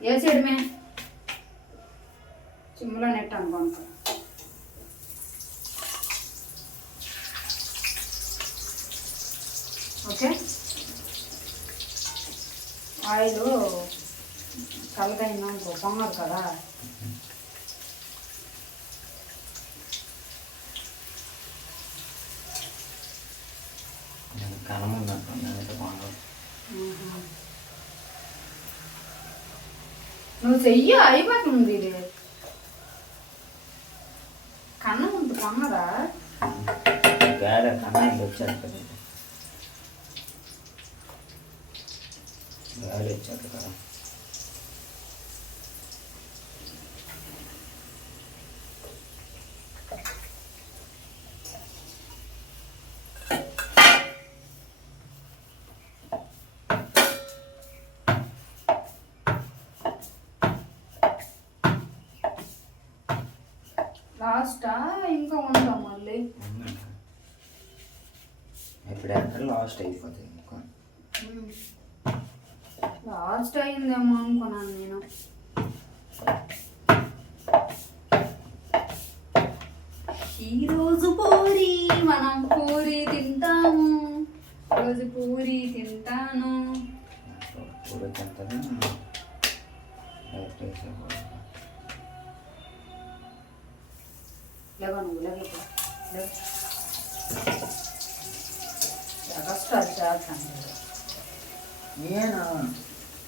వేసేయడమే సిమ్లో నెట్ అనుకుంటా okay? Oil కలగైందనుకో పొంగదు కదా? కనం నువ్వు చెయ్యి అయిపోతుంది ఇది. కన్నం ఉంది పొంగదా గాడ కన్నా ఇది వచ్చారు కదా. గాలి వచ్చారు కదా. లాస్టా? ఇంకా ఉందా మళ్ళీ. ఎక్కడ లాస్ట్ అయిపోతుంది ఇంకా. లాస్ట్ అయిందేమో అనుకున్నాను నేను. ఈరోజు పూరి మనం పూరి తింటాము. రోజు పూరి తింటాను. పూర చెంతది లేవా నువ్వు? లేవు కష్టాలు చేస్తాను నేను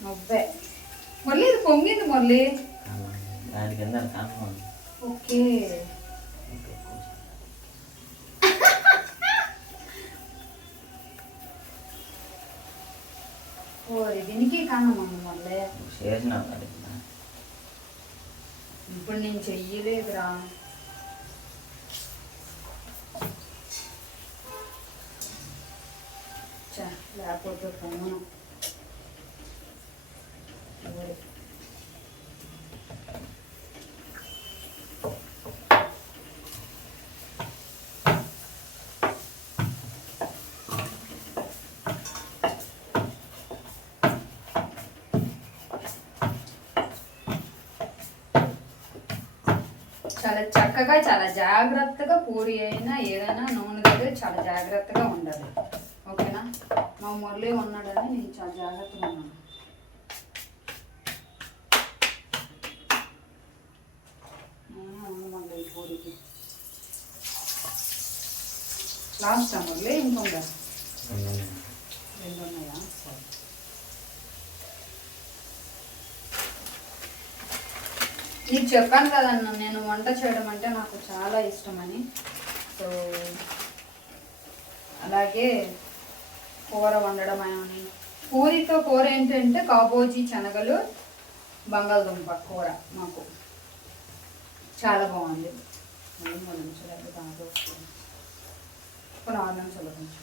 నువ్వే. మళ్ళీ ఇది పొంగింది మళ్ళీ. దాని కింద ఓకే. దీనికి కన్నమమ్మ మళ్ళీ. ఇప్పుడు నేను చెయ్యలేదురా. లేకపోతే ఫోను చాలా చక్కగా చాలా జాగ్రత్తగా పూరి అయినా ఏదైనా నూనె దగ్గర చాలా జాగ్రత్తగా ఉండాలి. మా మురళి ఉన్నాడని నేను చాలా జాగ్రత్తగా ఉన్నాను. నేనే లాస్ట్ మురళి? ఇంకొందా రెండు ఉన్నాయా నీకు చెప్పాను కదన్న నేను వంట చేయడం అంటే నాకు చాలా ఇష్టమని. సో అలాగే కూర వండడం అని పూరితో కూర ఏంటంటే కాబోజీ శనగలు బంగాళదుంప కూర మాకు. చాలా బాగుంది. మూడు నిమిషాలు దాంట్లో నాలుగు నిమిషాలు కొంచెం?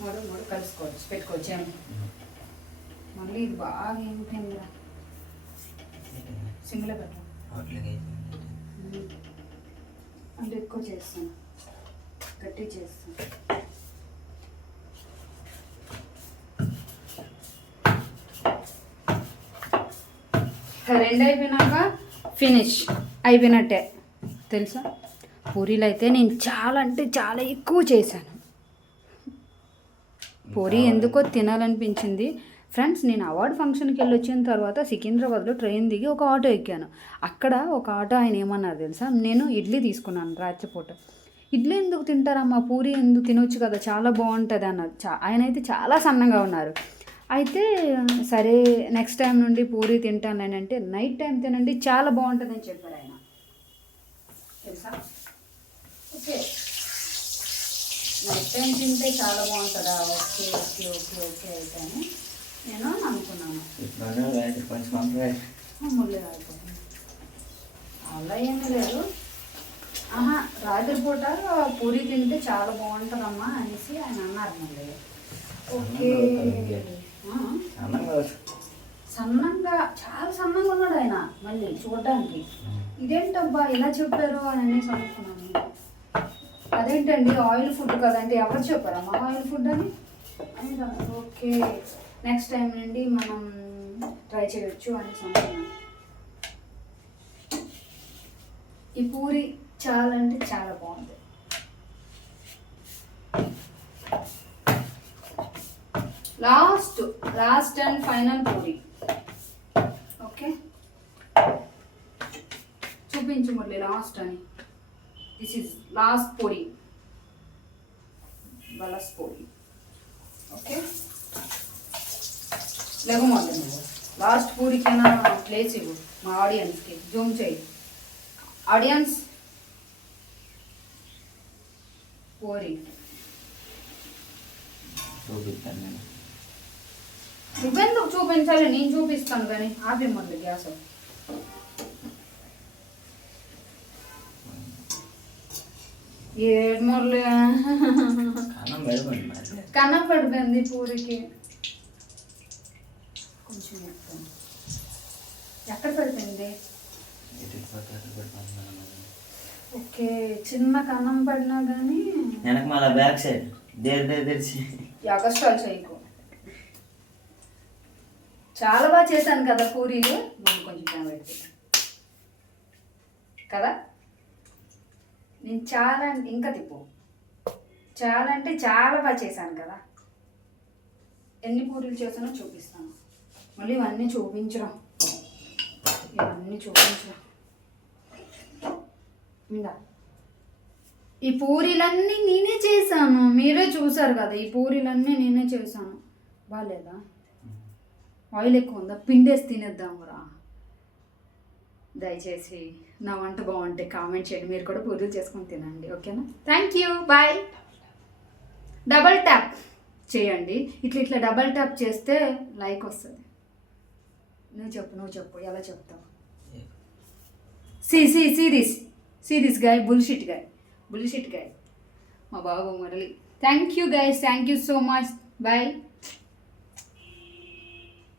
మూడు మూడు కలుసుకోవచ్చు పెట్టుకోవచ్చు మళ్ళీ ఇది బాగా ఏంటందిరా సింగిల్ పెట్టు అంటే ఎక్కువ చేస్తాను. గట్టి చేస్తాను రెండు అయిపోయినాక ఫినిష్ అయిపోయినట్టే. తెలుసా? పూరీలు అయితే నేను చాలా అంటే చాలా ఎక్కువ చేశాను. పూరి ఎందుకో తినాలనిపించింది. ఫ్రెండ్స్ నేను అవార్డు ఫంక్షన్కి వెళ్ళి వచ్చిన తర్వాత సికింద్రాబాద్లో ట్రైన్ దిగి ఒక ఆటో ఎక్కాను. అక్కడ ఒక ఆటో ఆయన ఏమన్నారు తెలుసా? నేను ఇడ్లీ తీసుకున్నాను రాత్రిపూట. ఇడ్లీ ఎందుకు తింటారమ్మా? పూరి ఎందుకు తినొచ్చు కదా? చాలా బాగుంటుంది అన్నారు చా ఆయన అయితే చాలా సన్నగా ఉన్నారు. అయితే సరే నెక్స్ట్ టైం నుండి పూరి తింటాను అని అంటే నైట్ టైం తినండి చాలా బాగుంటుందని చెప్పారు ఆయన. తెలుసా? ఓకే. నైట్ టైం తింటే చాలా బాగుంటుందా? ఓకే ఓకే ఓకే ఓకే అయితే అని నేను అనుకున్నాను అలా ఏమీ లేదు. ఆహా రాత్రిపూట పూరి తింటే చాలా బాగుంటుందమ్మా అనేసి ఆయన అన్నారు మళ్ళీ ఓకే. సన్నంగా చాలా సన్నంగా ఉన్నాడు ఆయన మళ్ళీ చూడడానికి. ఇదేంటబ్బా ఇలా చెప్పారు అని అనేసి అనుకున్నాను. అదేంటండి ఆయిల్ ఫుడ్ కదండి ఎవరు చెప్పారమ్మా ఆయిల్ ఫుడ్ అని? అని. ఓకే. నెక్స్ట్ టైం నుండి మనం ట్రై చేయొచ్చు అని అనుకున్నాను. ఈ పూరి చాలా అంటే చాలా బాగుంది. Last last and final Puri okay చూపించు మురళి లాస్ట్ అని. దిస్ ఇస్ లాస్ట్ పూరి బలస్ పూరి ఓకే లేవు నువ్వు. లాస్ట్ పూరికైనా ప్లేస్ ఇవ్వు. మా ఆడియన్స్కి జూమ్ చేయి. ఆడియన్స్ పూరి చూపిస్తాను నేను. నువ్వెందుకు చూపించాలి? నేను చూపిస్తాను కానీ ఆపి మొదలు గ్యాస్. ఏడు మురళి కారణం పడిపోయింది మరి. కన్నం పడిపోయింది పూరికి. కొంచెం. ఎక్కడ పడిపోయింది? ఓకే చిన్న కన్నం పడినా కానీ వెనక మళ్ళీ బ్యాక్ సైడ్ దేర్ దేర్ తెరిచి ఎగస్ట్రాల్ చేయకు. చాలా బాగా చేశాను కదా పూరీలు. మనం కొంచెం పెట్టి. కదా? నేను చాలా అంటే ఇంకా తిప్పు. చాలా అంటే చాలా బాగా చేశాను కదా. ఎన్ని పూరీలు చేశానో చూపిస్తాను. మళ్ళీ ఇవన్నీ చూపించడం. ఇవన్నీ చూపించడం. ఇందా ఈ పూరీలన్నీ నేనే చేశాను. మీరే చూసారు కదా ఈ పూరీలన్నీ నేనే చేశాను. బాగాలేదా ఆయిల్ ఎక్కువ ఉందా? పిండేసి తినేద్దాం రా దయచేసి నా వంట బాగుంటే కామెంట్ చేయండి. మీరు కూడా పూరీలు చేసుకొని తినండి. ఓకేనా? Thank you. Bye. Double tap చేయండి. ఇట్లా ఇట్లా డబల్ ట్యాప్ చేస్తే లైక్ వస్తుంది. నువ్వు చెప్పు నువ్వు చెప్పు. ఎలా చెప్తావు? See see see this see this guy bullshit guy bullshit guy మా బాబు Murali thank you guys thank you so much bye